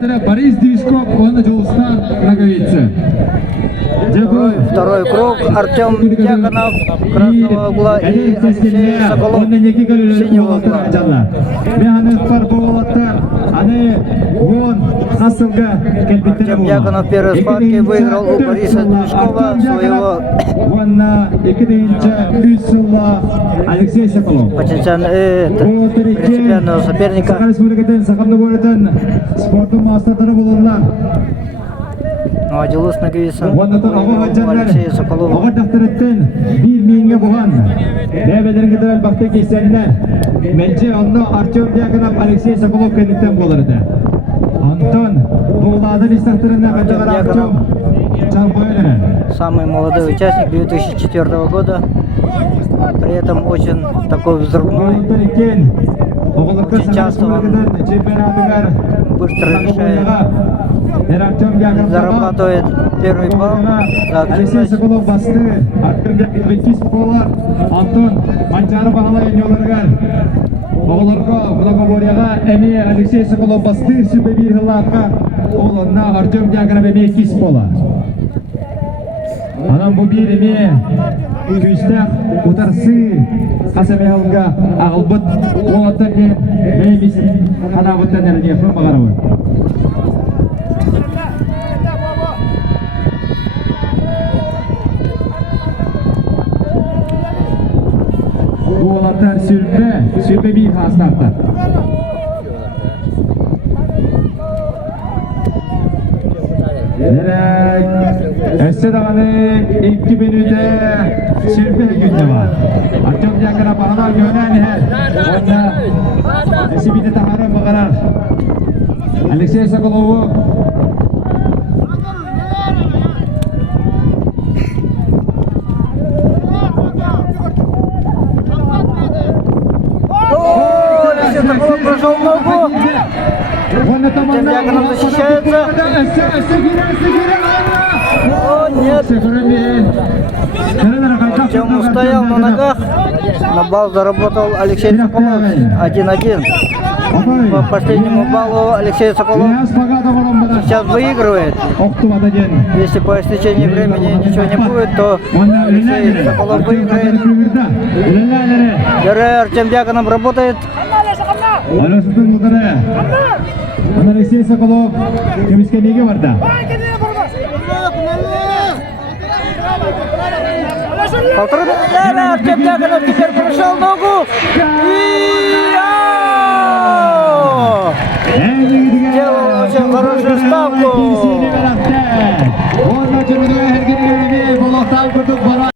Борис Движков, он Джулстан Наговицы. Второй круг. Артем Дьяконов красного угла и Алексей Соколов синего угла. Артем Дьяконов в первой схватке выиграл у Бориса Движкова своего принципиального соперника. Адилус Наговица Алексей Соколов. Артем Дьяконов, Алексей Соколов кәліктен болырды. Антон, Буладын истақтырына қачағар Артем Чарбойны. Самый молодой участник 2004 года. При этом очень такой взрывной. Очень часто он быстро решает, зарабатывает первый балл за активность. Антон, Манчары бағалайын оларғар. Оғыларға, Благоворияға әме Алексей Соколов басты сүбе бір ғылаққа оларына Артем Дьяконов әме кес бола. Анам бұл бір әме күстәқ ұтарсы қасаме алға ағылбыт олаттан кен мәймесін қанағыттан әріне қырым бағарауы. Bu olatlar sürbe bir hastartlar. Esse dağını 2 minüde sürbe günde var. Artem Dьяконов bağlar gören her. Onda esse bir de taharım bağırar. Alexey Sokolov'u Прошел ногу. Артем Дьяконов защищается. О, нет. Артем устоял на ногах. На балл заработал Алексей Соколов. 1-1. По последнему баллу Алексей Соколов сейчас выигрывает. Если по истечении времени ничего не будет, то Алексей Соколов выиграет. Артем Дьяконов работает. Алексей Соколов кемиске неге барды? Артем Дьяконов теперь прошел ногу. Делал очень хорошую ставку.